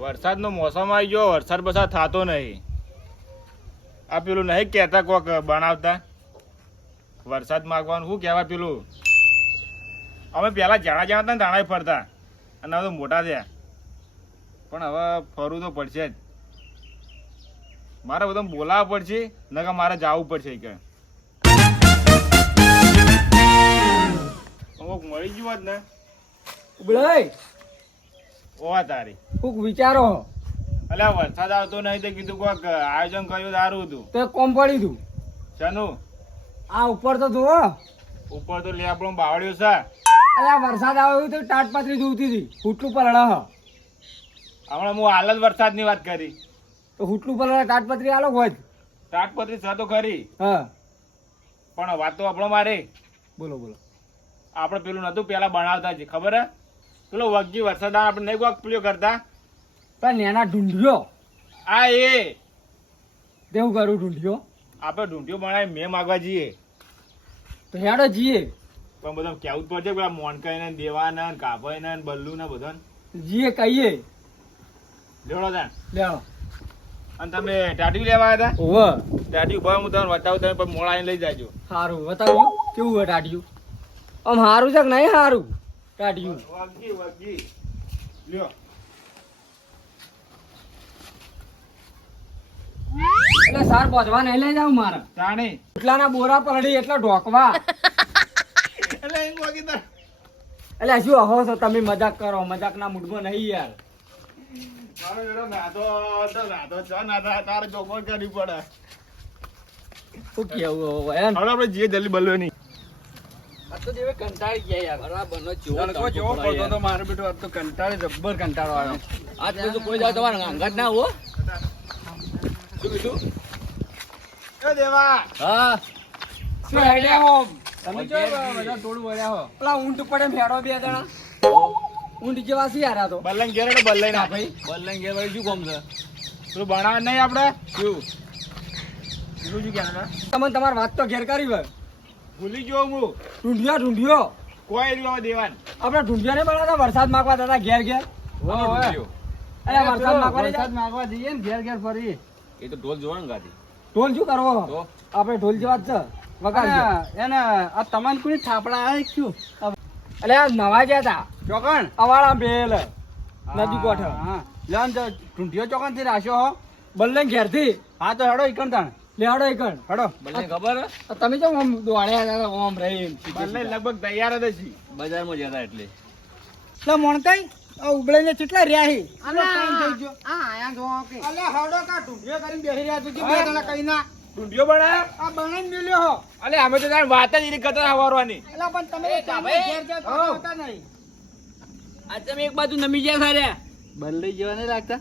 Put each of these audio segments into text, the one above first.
વરસાદનો મોસમ આવી ગયો, વરસાદ બરસાદ થતો નહીં. આ પેલું નહીં કહેતા કોક બનાવતા વરસાદ માગવાનું શું કહેવાય પેલું? અમે પહેલા જાણા જાણા હતા ને દાણા ફરતા અને હવે તો મોટા થયા, પણ હવે ફરવું તો પડશે જ. મારે બધા બોલાવવા પડશે નકર મારે જવું પડશે કે કોક મળી ગયું હોત ને. ઉબળાય ઓવા તારી કોક વિચારો અલ્યા વરસાદ આવતો નહીં તો કીધું કોક આયોજન કર્યું સારું હતું. તો કોમ પડી તું શાનું? આ ઉપર તો જુઓ. ઉપર તો લેબડો બાવળ્યો છે. અરે આ વરસાદ આવે એવું તો ટાટપાત્રી જોવતી હતી. હુટલું પર હમણાં હું હાલ જ વરસાદની વાત કરી. તો હુટલું પર ટાટપાત્રી આલો હોય. તાટપત્રી છે તો ખરી, હા પણ વાત તો આપણો મારે. બોલો બોલો. આપણે પેલું નતું પેલા બનાવતા છે ખબર હે? પેલો વગજી વરસાદ આવે આપણે નહીં કોક પેલું કરતા. પણ નેના ઢૂંઢ્યો આ એ તેવું કરું ઢૂંઢ્યો. આપણે ઢૂંઢ્યો બનાવી મેં માગવા જઈએ તો હેડો જીએ. પણ બધા કેવું જ પડશે પેલા મોનકાઈ ને દેવાના ને કાભાઈ ને બલ્લુ ને બધા જીએ કહીએ. લેવડો ત્યાં લેવો. અને તમે ટાટી લેવા આવ્યા હતા? ઓવ ટાટી ઉભા હું તમને બતાવું, તમે પછી મોડા આવીને લઈ જાજો. સારું બતાવ્યું કેવું હોય ટાઢિયું? આમ સારું છે કે નહીં સારું ટાઢિયું? વગજી વગજી લ્યો. એટલે સાર પહોંચવા નહીં લઈ જાવ મારે. જાણી એટલાના બોરા પલડી એટલે ઢોકવા. એટલે એમ વગી તો એટલે શું હો છો તમે? મજાક કરો, મજાકના મૂડમાં નહીં યાર. મારો બેટો નાતો ચો નાતા તારે ચોપડ કરવી પડે. શું કેવું હવે એમ? હવે આપણે જઈએ જલ્દી બલ્લો નહીં. આ તો જેવે કંટાળી ગયા યાર. બરાબરનો જેવો પડતો તો મારો બેટો આજ તો કંટાળે જબ્બર કંટાળો આવ્યો. આજ તો કોઈ જાવ તમારે અંગત ના હો. શું કીધું? એ દેવા હા શું આઈડિયા હો? તમે જો બધા ટોળું વળ્યા હો. પેલા ઊંટ પડે મેળો બે જણા. ઊંટ જેવા છે યાર આ તો. બલ્લાઈ ઘેર એટલે બલ્લાઈ ના ભાઈ. બલ્લાઈ ઘેર વળી શું કામ છે? પેલું ભણાવે નહીં આપણે શું? પેલું શું કહેવાય? તમને તમારી વાત તો ઘેર કરી હોય. ભૂલી ગયો હું. ઢૂંઢ્યો કોઈ રહ્યો દેવાન. આપણે ઢૂંઢ્યા ને બનાવતા વરસાદ માગવા દાદા ઘેર ઘેર. અરે વરસાદ માગવા નહીં વરસાદ માંગવા જઈએ ને ઘેર ઘેર ફરી. એ તો ઢોલ જોવાનું ગાતી. ઢોલ શું કરવો? તો? આપણે ઢોલ જેવા જ છે. વગાડજો. એને આ તમાન કોઈ થાપડા આવે શું? એટલે આ નવા ગયા હતા ચોકણ અવાળા બેલ નદી કોઠે. હા લેન તો ઢૂંઢિયો ચોકણ થી રાખ્યો હો. બલ્લે ઘેર થી. હા તો હેડો ઈકણ તાણ લેવાડો એકણ. હેડો. બલ્લાઈ ખબર હે? તમે કેમ આમ દોડ્યા હતા આમ રહી? બલ્લાઈ લગભગ તૈયાર જ છે. બજારમાં જતા એટલે એટલે મોણકાઈ ઉબળીને કેટલા રહ્યા હી? ઢૂંઢિયો બનાવ્યો? આ બનાવીને મેલ્યો હો. અલે અમે તો જાણ વાત જ એની કરતા આવવાની. એટલે પણ તમે ઘેર ઘેર આવતા નહીં. આ તમે એક બાજુ નમી ગયા સારે બલ્લઈ જેવા નહીં લાગતા.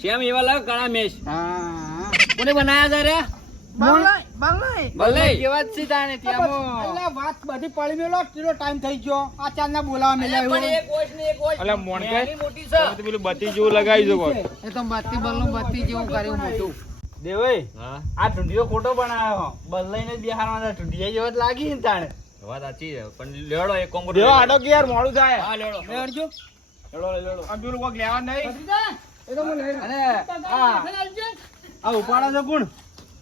શેમ એવા લાગે ઘણા મેશ. હા કોને બનાયા તારે? બલ્લઈ જેવા જ છે તાણે ત્યાં. એટલે વાત બધી પડી મેલો કેટલો ટાઈમ થઈ ગયો. આ ચાંદના બોલાવા મેલ્યા એવું. અલે મોણકાઈ તમે તો પેલું બત્તી જેવું લગાવી દો કોક. એ તો બત્તી બલ્લું બત્તી જેવું કર્યું મોટું. દેવઈ હા આ ઢૂંઢિયો ખોટો બનાવ્યો. બલ્લાઈને જ બિહારવાના ઢૂંઢિયા જેવો જ લાગી ને તાણે. વાત સાચી છે પણ લેડો એક કોંગો દેવો આડો કે યાર મોડું થાય. હા લેડો લેવડજો. લેડો આ પેલું કોક લેવા નહીં. એ તો મને અને આ ઉપાડો છો કોણ?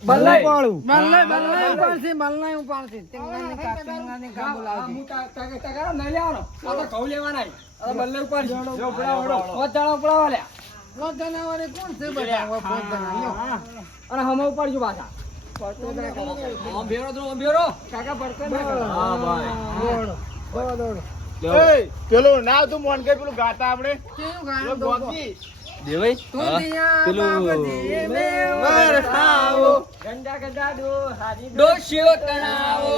બલ્લાઈ ઉપાડું. બલ્લાઈ ઉપાડશે. ટેંગાની કામ બોલાવતી. હું ટકા નહીં લેવાનો. આ તો ઘઉં લેવાના. આ બલ્લાઈ ઉપાડશે. જો ઉપડાવો. પોત જણા ઉપડાવો લ્યા. અને હમે ઉપાડજો પાછા. કાકા પડતો ના કરો. હા ભાઈ. એ પેલું ના તું મોન કે પેલું ગાતા આપણે પેલું ગોગી. દેવાઈ પેલું ગંડા ગંડા ડો હારી ડોશીઓ તણાવો.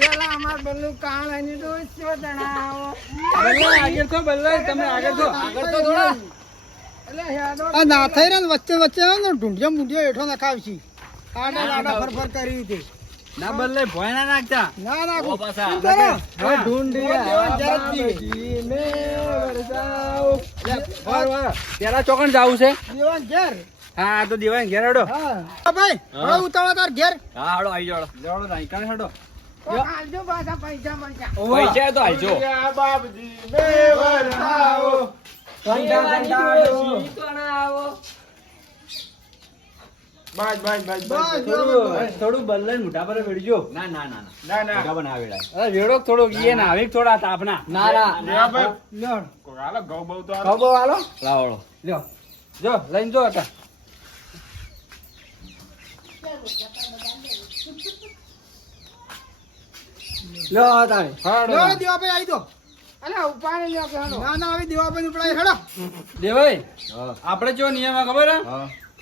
પેલા અમાર બલ્લુ કાણ અને ડોસ્યો તણાવો. બલ્લાઈ આગળ તો બલ્લાઈ તમે આગળ તો થોડા. એટલે હેડો આ ના થઈ રહ્યા ને વચ્ચે વચ્ચે આવે ને ઢૂંઢિયો મૂંઢિયો હેઠો નખાવશી. આડા લાડા ફરફર કરી હતી. ના બલ્લાઈ ભોય ના નાખતા. ના ના ઓ પાછા. શું કરો? હવે ઢૂંઢિયા દેવાન જરા જ પીએ. બાબાજી મે વરસાવ. પેલા ચોકણ જાવું છે. દેવાન ઘેર. હા તો દેવાય ઘેર હેડો. હા ભાઈ હવે ઉતાવળા તાર ઘેર. હા હેડો આવી જાડો. લેવડો નાઈકાને હેડો. આલજો પાછા પૈસા. પૈસા તો આલજો. બાપજી મે વરસાવો મેવાની ડોશી તણાવો. બસ બસ બસ બસ, બસ થોડું બદલાઈને મોઢા પર વેડજો. ના ના ના ના ના મોઢા પર ના વેડાય. અરે વેડો થોડો ઈએ ને આવી થોડા તાપના. ના લેવા ભાઈ લ્યો. હાલો ઘઉં બહુ તો ખાવ બહુ હાલો. લાવડો. લ્યો. જો લઈને જો હતા. લ્યો તારે. લ્યો દેવાભાઈ આવી દો. અલા ઉપાડે લ્યો કે હાલો. ના ના હવે દેવાભાઈ ઉપડાય હેડો. દેવાઈ આપણે જો નિયમ હે ખબર હે?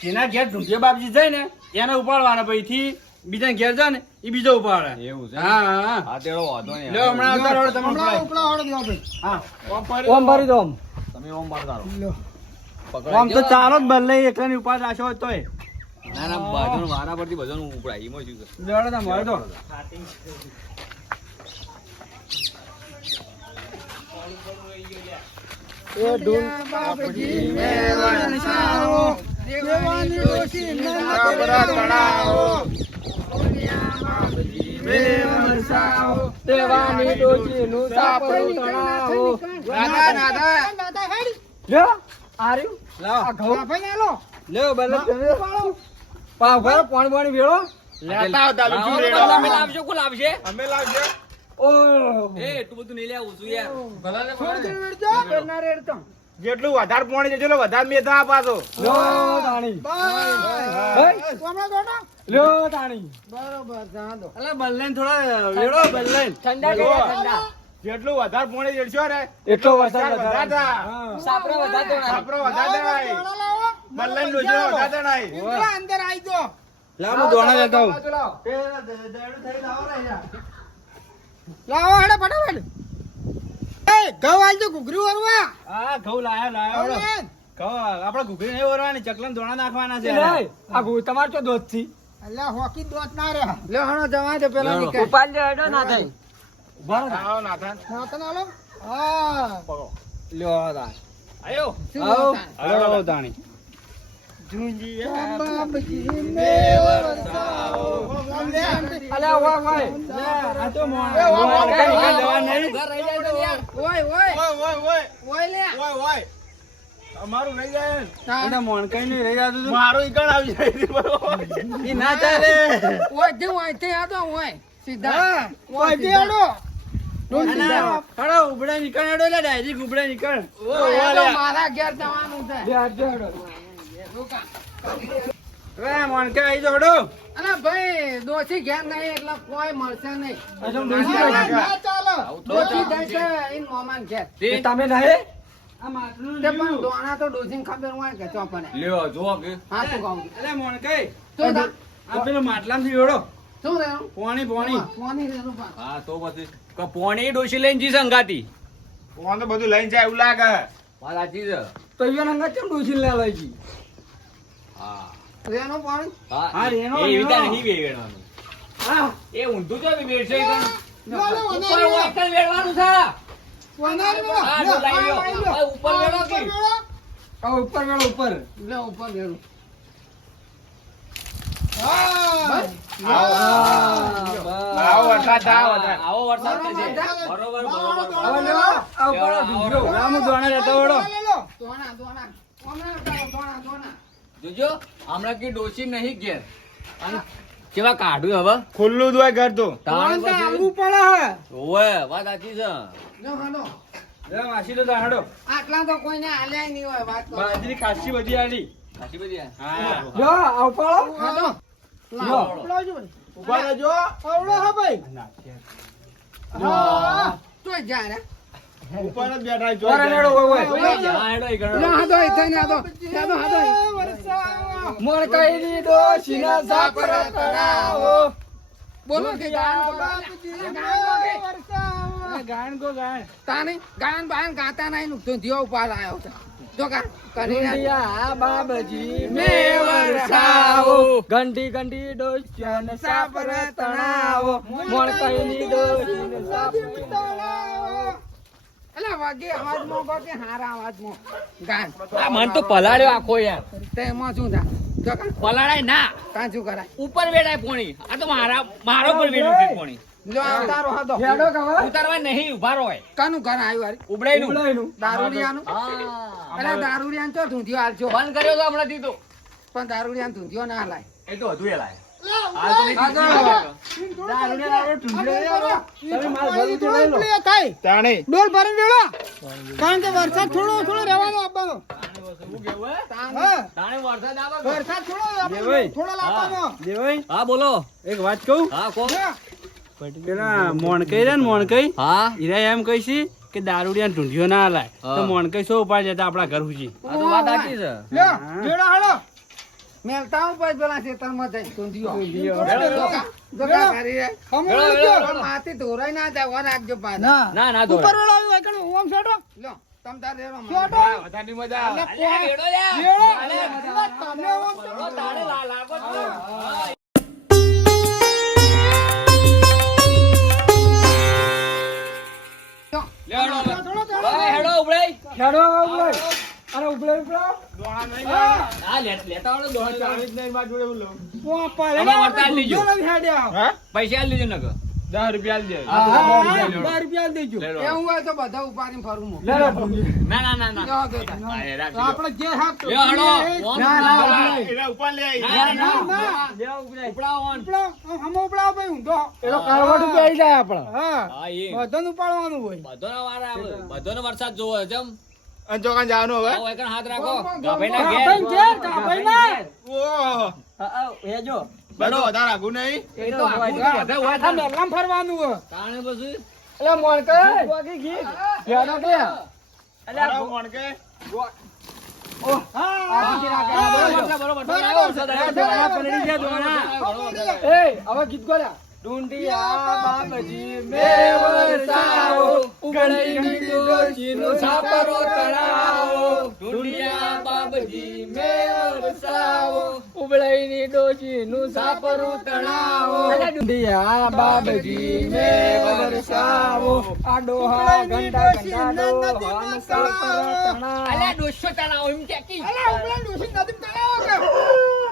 જેના ઘેર ઢૂંઢિયા બાપજી જાય ને એને ઉપાડવાના પછી બીજા ઘેર જાય ને એ બીજો ઉપાડે. એવું છે? હા હા હા તેડો વાંધો નહીં. લ્યો હમણાં આવતા રહો તમે હમણાં ઉપાડો. ઉપડાવો હેડો દેવાભાઈ. હા ઓમ ભરી દો ઓમ. તમે ઓમ બાર કાઢો. લ્યો. આમ તો ચાલો જ બદલે એકલાની ઉપાડ રાખ્યો હોય તોય. ના ના બાજુ વારા પરથી બધાનું ઉપડાય એમાં શું છે? લેવડો તમે મળો તો. એ ઢૂંઢ બાપજી મેવાડ સારો, દેવાની ડોશી સાપરા તણાવો. મેવાડ સારો, દેવાની ડોશી નું સાપરું તણાવો. નાદા નાદા લ્યો આર્યું લાવો આ ઘઉં ભાઈ ને લો લ્યો બલે પાવ ભરો પાણી પાણી વેળો લેતા આવતા બીજું રેડો. અમે લાવજો કોણ લાવશે? અમે લાવજો. ઓ એ એટલું બધું નહીં લેવું છું યાર. થોડી દેર વેડજો ના રેડતો જેટલું વધારે પોણી જજો એટલે વધારે મેથા પાછો. લ્યો તાણી બસ કોમળા ગોટા લ્યો તાણી બરોબર જા દો અલે બલ્લેન થોડા વેળો બલ્લેન ઠંડા જો. ઠંડા. જેટલું વધારે પોણી જડશો ને એટલો વરસાદ વધારે વધારે થા. સાપરો વધારે તો સાપરો વધારે જણાય. બલ્લાને ડોશીને વધારે જણાય. અંદર આવી દો લાવ હું દોણા લેતા હું લાવો હેડે ફટાફટ એ ઘઉં આલજો ઘૂઘરી વરવા હા ઘઉં લાયા લાયા ઘઉં લે. ઘઉં આપણે ઘૂઘરી નહીં ઓરવાની ચકલાને દોણા નાખવાના છે. આ ઘઉં તમાર ચો દોત થી અલ્યા હોકી દોત ના રે લ્યો હણો જવા દે પેલા લ્યો. નીકળ ઉપાડજો હેડો ના થાય. આવો નાથાન. ના તને આલો હા લ્યો તા આયો. શું આવો બોલતા? હાલો તાણી. બાપજી મેવર સાઓ અલ્યા વાહ વાહ આ તો મોણ એ વાહ, વાહ, મોણ કઈ વાહ, જવા વાહ, નહીં ઘર રહી જાય તો યાર. ઓય ઓય ઓય ઓય ઓય ઓય લે. ઓય ઓય અમારું નહીં જાય ને. એને મોણ કઈ નહીં રહી જાતું તું. મારું ઈકણ આવી જાય છે બરોબર. ઈ ના ચાલે ઓય જે ઓય તે આ તો ઓય સીધા હા ઓય દે આડો ના, હાલો ઉભડા નીકળ હેડો લે ડાયરેક્ટ ઉભડા નીકળ. ઓય આ તો મારા ઘેર જવાનું છે. દે આડો આડો હવે મોણ કે આવી જોડો. અલા ભાઈ દોશી ઘેર નહીં એટલે કોઈ મળશે નહીં. અજમ ના ચાલે દોશી જશે ઈન મોમાન ઘેર. તે તમે નહીં આ માટલું તે પણ દોણા તો ડોશીને ખબર હોય કે ચોપને. લ્યો જો કે હા શું કહું છું? અલે મોણ કઈ શું થા? આ પેલો માટલામાંથી વેડો શું રહેવું? પોણી પોણી. કોની રહેવું પણ? હા તો પછી પોણી ડોશી લઈને જી સંગાતી. ફોન તો બધું લઈને જાય એવું લાગે. વાત સાચી છે. તો ઈવન અંગા કેમ ડોસી લે લઈ જી હા રહેવાનું પાણી? હા રેનો, એ રેનો. વિચાર નહીં વેડવાનું. હા એ ઊંધું તો બી વેડશે ઈ કણ. લો લો ઉપર વાંકણ વેડવાનું છે. વનારી લો હા, જો લાઈ લ્યો. હવે ઉપર વેડો કે? આ ઉપર મેળો ઉપર લે ઉપર રહેવું. હા આવો વરસાદ આવો હા, આવો વરસાદ થશે. બરોબર બરોબર હવે લ્યો આ ઉપર ઢૂંઢ્યો રામુ દોણા લેતો વડો દોણા દોણા. હમણાં કરો, દોણા દોણા. જોજો હમણાં કે ડોશી નહીં ઘેર અને કેવા કાઢું હવે ખુલ્લું જ હોય ઘર તો. તાણ તો પછી આવવું પડે હે ઓવે વાત સાચી છે. જો હાલો. લે માસી તો દાડો આટલા તો કોઈને આલ્યા નહીં હોય વાત કરો. બાજરી ખાસી બધી આલી સાચી બધી આ. હા લો આવ પાડો હાલો. લો લાવો. ઉપડાવજો ઉભા રહેજો. આવડો હા ભાઈ હા તોય જા રે. ઉપર જ બેઠા છો. ઓરે નેડો હોય ઓય, હોય જ્યાં હેડો ઈ લો ગણો. હાદો ઈ થઈને હાદો. હાદો હાદો. મોર કઈ દીધો સીના સાપર તળાવો બોલો કે ગાન ગો. ગાયન કો ગાયન તાની ગાન બાન ગાતા નહીં નું તો દિયો ઉપર આવ્યો છે. જો કા કરી નાખ. ઘંટિયા બાબજી મેવર સાવો. ઘંટી ઘંટી ડોસ્યાન સાપર તણાવો મોણ કઈ દીધો સીના સાપર તળાવો અલા વાગે અવાજમાં વાગે હારા અવાજમાં ગાન. આ મન તો પલાળ્યો આખો યાર. તેમાં શું થાય? જો કા પલાળાય ના કાં શું કરાય? ઉપર વેડાય પોણી. આ તો મારો પર વેડ્યું છે પોણી. જો આ તારો હાદો. હેડો કવા ઉતારવા નહીં ઉભા રહો. કાનું ઘર આવ્યું હારી? ઉબડાઈ નું. ઉબલાઈનું દારૂડિયાનું? હા અરે દારૂડિયાને ચો ધૂંધ્યો હાલશો. બંધ કર્યો તો હમણાંથી તો પણ દારૂડિયાને ધૂંધ્યો ના હાલાય. એ તો હતું એ લાય હાલ તો નહીં તમે માલ ભરું તો લઈ લો. તાણી ડોલ ભરીને વેળો. કારણ કે વરસાદ થોડો રહેવાનો આપવાનો. તાણે વરસાદ આવે વરસાદ દેવાઈ. થોડો લાવવાનો. દેવાઈ, હા બોલો એક વાત કહું. હા કો પેલા મોણકઈ રે ને મોણકઈ હા હીરા એમ કહીશી કે દારૂડિયા ઢૂંઢ્યો ના હલાય તો હા. મોણકઈ સો ઉપાડ જતા આપણા ઘર સુધી. આ તો વાત સાચી છે લ્યો, વેળો હાલો. મેલતા હું પછી પેલા ખેતરમાં જઈને ધૂંધ્યો. ધોકા કરી રે. પણ માથી ધોરાય ના જાય. વર રાખજો પાછા. ના ના ઉપર વેળો આવ્યો હોય કણે ઓમ છોડો. લ્યો, તમ તાર રેડો. વધારે મજા આવે. તમે ઓમ છોડો. હેડો ઉભરાઈ ખેડો ઉભરાય. અને ઉભરાય ઉભરાય. હા લેતા આવડો દોડ તાણી જ નહીં મારા જોડે હું લઉં. આમાં વરસાદ લીજો હા પૈસા લીજો નકર 10 રૂપિયા આલી દે. હા, હા, હા. 10 રૂપિયા દેજો. લેડો. એવું હોય તો બધા ઉપાડીને ફરું હું. લે લે ઢૂંઢી. ના ના ના ના લ્યો, દો તાર. હા, એ રાખજો. આપણે જે હાથ લ્યો, હેડો. ઓન ના, ના, ઉભરાય. એના ઉપર લે આઈ. ના, ના, ના. લે ઉભરાય. ઉપડાવો ઓન. હમો ઉપડાવો ભાઈ ઊંધો. એનો કાળવાટ ઉપર આવી જાય આપણા. હા હા, એ. બધાનું ઉપાડવાનું હોય. બધોનો વાર આવે. બધોનો વરસાદ જોવો છે જમ. અને ચોકાન જવાનું હવે. આવો એકણ હાથ રાખો. ગાભાઈના ગાભાઈ ઘેર. ઘેર, ગાભાઈના. ઓહ એ જો. બધો વધારે આગું નહીં. એ તો આખું હા. બધા હોય આ તાણ. મેલામ ફરવાનું હોય. તાણે પછી એટલે મોણ કરે. વાગી ગઈ. યાદ કે અરે કોણ કે આ બીજી રાખે. બરોબર, બરોબર. વરસાદ આવ્યો. દોણા પલળી ગયા, દોણા. એ હવે ગીત ગોળ્યા. ઢૂંઢિયા બાપજી મેં વરસાવો, ઉગડીની ડોશીનું છાપરો તળાવો. ઢૂંઢિયા બાબજી મેં વરસાવો, ઉબળાઈની ડોશીનું છાપરું તળાવો. ઢૂંઢિયા બાપજી મેં વરસાવો, આ ડોહા ઘંટા ઘંટા ડોહાનું છાપરો તળાવો. અલ્યા ડોશો તળાવ એમ કે કી. અલા ઉપલા ડોશી નદી તળાવ કે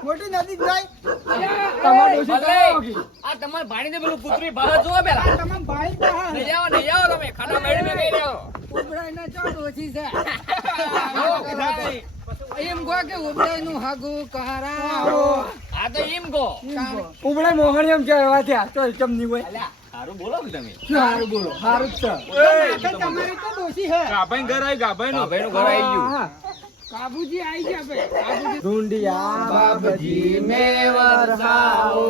મોટી નદી જાય. તમાર ડોશી ભલે. તળાવ કી. આ તમાર ભાણીને પેલું પુત્રી બહાર જોવો પેલા. તમામ ભાઈ બહાર. નહીં આવો તમે ખાના મેળવી ગઈ રહ્યો. ઉબરાઈના ચો ડોશી છે. એમ કહો કે ઉબરાઈનું હાગું કરાવો. આ તો એમ કહો. ઉબળે મોહણી એમ કહેવા થયા તો ચમ નહીં હોય. અલ્યા સારું બોલો ને તમે. સારું બોલો, સારું જ છે. આપણે તમારી તો ડોશી છે. ગાભાઈ ઘર આવી ગાભાઈ નું ભાઈનું ઘર આવી ગયું. હા. કાબુજી આઈ ગયા ભાઈ. કાબુજી ઢૂંઢિયા બાપજી મેં વરસાવો,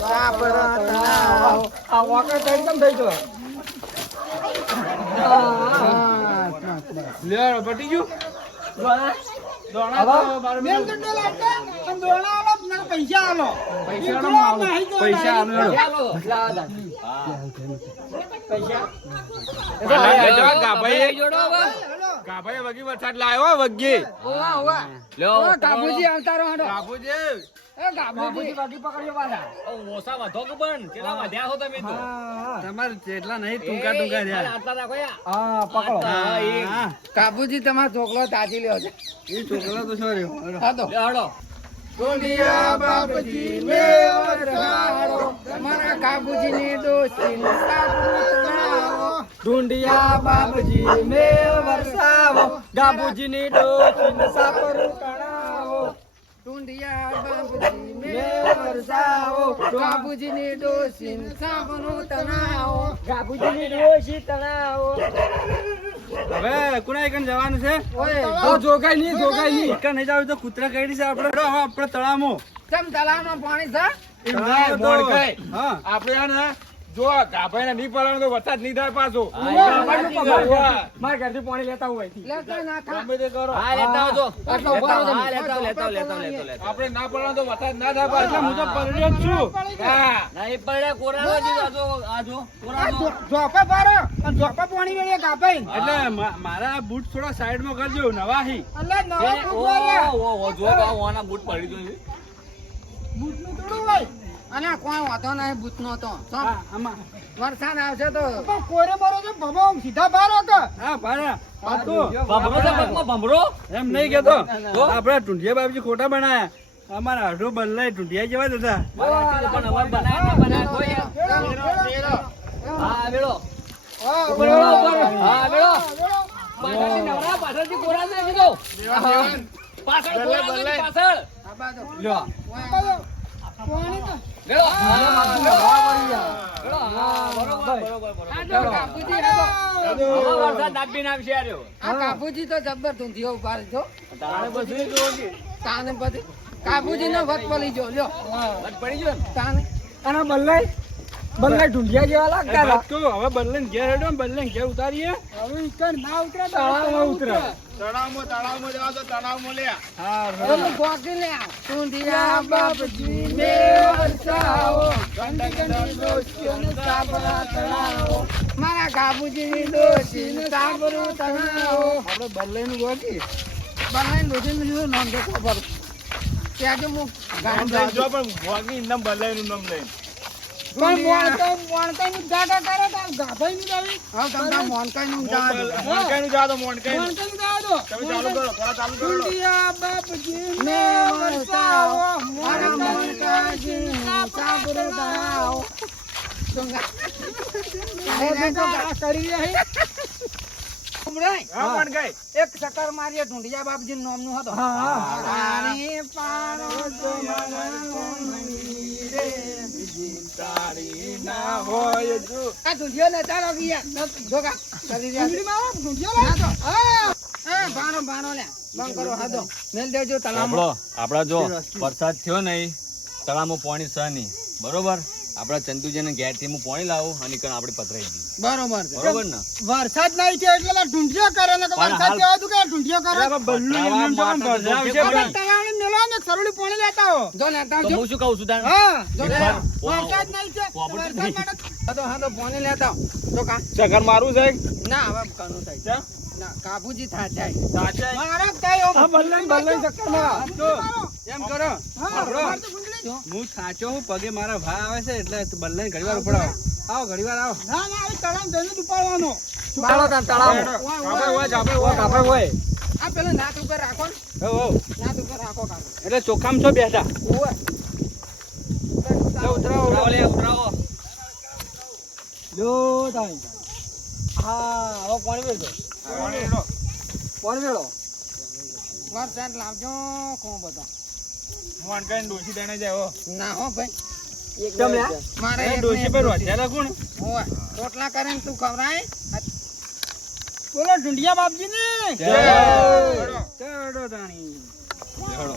છાપરા તળાવો. આ વાંકા સાઈડ કેમ થઈ ગયો? લે પટી ગયું દોણા. દોણા તો બાર મેલ દંડો લાગતા અને દોણા આલો મને પૈસા આલો. પૈસા ઈ આલો, નહીં તો પૈસા નહીં. આલો. ચાલો. લાવા દાખલી. પૈસા ગાભાઈ જોડો હવે. હેલો. ગાભાઈ વગી વરસાદ લાવ્યો વગી ઓવા ઓવા. લ્યો. ઓ કાબુજી આવતા રહો હેડો. બાપુજી એ કાબુજી બાકી પકડ્યો પાછા. ઓ, ઓછા વધો કે પણ કેટલા વધ્યા હો તમે તો. તમારે જેટલા નહીં ટૂંકા ટૂંકા એ, રહ્યા. આટલા રાખો યાર. હા, પકડો. હા, એ. હા, કાબુજી તમારો છોકરો તાજી લ્યો છે. એ છોકરો તો sorry. હા તો લ્યો, હાલો. ઢૂંઢિયા બાપજી મેં વરસાવો, તમારા કાબુજીની ડોશીનું છાપરું તળાવો. ઢૂંઢિયા બાપજી મેં વરસાવો, ગાબુજીની ડોશીનું છાપરું તળાવો. ઢૂંઢિયા બાપજી મેં વરસાવો, કાબુજીની ડોશીનું છાપરું તળાવો. ગાબુજીની ડોશી તળાવો. હવે કુણા એકન જવાનું છે? ઓય, તો જોગાઈ નહીં, જોગાઈ નહીં. એકન નહીં જાવ તો કૂતરા કરી છે આપણે. હેડો, હવે આપણે તળાવમાં. ચમ તળાવમાં પાણી છે? એમ તળાવ મોડ તો- કઈ. હા. આપણે આ ને જો ગાભાઈ ને નહીં પડવાનું તો વરસાદ નહીં થાય પાછો હા, મારા એ ઘરથી હા. મારા ઘરથી પાણી લેતા હોય થી. લેતા ના થા. ગમે તે કરો હા, લેતા આવજો. આટલો ઉભા રહો તમે. હા, લેતા આવો, લેતા આવો, લેતા આવો, લેતા આવો, લેતા આવો. આપણે ના પડવાનું તો વરસાદ ના થાય એટલે પાછો હું તો પરણ્યો જ છું. હા ના, એ પડ્યા કોરાનો જ આજો, આજો, કોરાનો. ઝોપા પાડો અને ઝોપા પાણી વેળીએ કાપાઈ. એટલે મારા બૂટ થોડા સાઈડમાં કરજો, નવા હી. અલ્યા નવા એ, ફૂટ ઓ, વાળ્યા. ઓ, ઓ, જો બાવ ઓના બૂટ પડી ગયું. બૂટનું તોડું હોય. અને આ કોઈ વાંધો નહીં બૂટનો તો. સમ. હા, આમાં. વરસાદ આવશે તો પણ કોરે બરો છે ભમો સીધા બારો કે હા, ભાડા. આ તો ભમરો છે પગમાં, ભમરો? એમ નહીં કેતો. તો? આપણે ઢૂંઢિયા બાપજી ખોટા બનાયા. અમારા અઢો બદલાય ઢૂંઢિયા જેવા જ હતા. પણ હવે બનાયા ના બનાયા તો યાર. હા, વેળો. હા, ઉપર વેળો, ઉપર. હા, વેળો. પાછળથી નવરા, પાછળથી ગોરા છે કીધું. પાછળ ગોરા છે ને પાછળ. લ્યો. લેવો. હા, બરોબર, બરોબર. આ જો કાપુજી હતો. આમાં વરસાદ દાબીને આવશે આર્યો. આ કાપુજી તો જબ્બર ધૂંધિયો ઉપાડે છો. તારે બધું જોવો કે તાને પછી કાપુજી નો વટ પડી ગયો લ્યો. વટ પડી ગયો ને તાને અને બલ્લાઈ ઢૂંઢિયા જેવા લાગતા હતા. વાત કહું, હવે બદલાઈને ઘેર હેડો ને બદલાઈને ઘેર ઉતારીએ. હવે ઈકણ ના ઉતરે તો તળાવમાં ઉતરે. તળાવમાં જવા તો તળાવમાં લે ઓલું ગોકી લે આ. ઢૂંઢિયા બાપજી ને વરસાવો, ગંડ ગંડ ડોશીઓને સાબરા તળાવો, મારા કાપુજીની ડોશીને સાબરું તળાવો. આપણે બલ્લાઈનું ગોકી. બનાવીને ડોશીનું નામ તો ખબર. ત્યાં જો હું ગામ જાઉં છું. પણ ભોગી નામ બદલાયનું નામ લઈને પણ મોણકાઈનું જાગા કરે તો ગાભાઈનું જાવી. હા, તમે તાર મોણકાઈનું જાવા દો. મોણકાઈનું જાઓ તો મોણકાઈનું. મોણકાઈનું જાવા દો. તમે ચાલુ કરો, થોડા ચાલુ કરો. ઢૂંઢિયા બાપજીને વરસાવો, મારા મોણકાજીને સાબરું તળાવો. કરી રહ્યા હા, મોણકાઈ. એક ચક્કર મારીએ ઢૂંઢિયા બાપજી નામનું હતો. હા. રાણી પારો તો મંદિરે તારી ના હોય જો. આ ઢૂંઢિયો ને ચાલો ગયા જોગા કરી રહ્યા છે. ભાણો ભાણો લે બંધ કરો હાથો મેલ દેજો તળાવમાં. આપડા જો વરસાદ થયો નહીં, તળાવમાં પાણી છે નહીં, બરોબર. આપડા ચંદુજીને ઘેર થી હું પાણી લાવું અને કણ આપડે પથરાઈ ગઈ, બરોબર છે. બરોબર ને. વરસાદ નહીં થયો એટલે ઢૂંઢિયો કરે ને પણ વરસાદ હાલ- થયો હતું કે ઢૂંઢિયો કરે. બલ્લું તળાવની મેલો ને સરોડી પાણી લેતા હો. જો લેતા તો આવજો. હું શું કહું છું તાણ? હા. જો એક લે. વાર વરસાદ નહીં છે. પોપટ વરસાદ નહીં. માટે હાથો પાણી લેતા આવો. જો કા ચક્કર મારું છે ના હવે કાનું થાય ના કાબુજી થાય જાય. સાચા મારે થાય એમ. બલ્લાઈ ચક્કર મારા. એમ કરો, હા. હું સાચો હું, પગે મારા ભાઈ આવે છે એટલે બલ્લાઈને ઘડી વાર ઉપડાવો. આવો ઘડી વાર આવો. ના ના એ તળાવ જઈને જ ઉપાડવાનો. બાળો તાર તળાવમાં. કાપડ હોય. આ પેલું નાત ઉપર રાખો ને. હો, હો. નાત ઉપર રાખો કાકો. એટલે ચોખામ છો બેઠા. ઓવે. ઉતરાવો લે, ઉતરાવો. લો તાઈ. હા, હવે પાણી વેચો. કોણ વેળો? વરસાદ લાવજો કોણ બધો. મોણકાઈ ડોસી દેણે જાય હો. ના હો ભાઈ કેમ લે? મારે એ એક ડોશી ને પર એક વધ્યા તા કોણ? ઓવે. રોટલા કરીને તું ખવડાય. બોલો ઢૂંઢિયા બાપજી ને. ચડો તાણી. ચડો.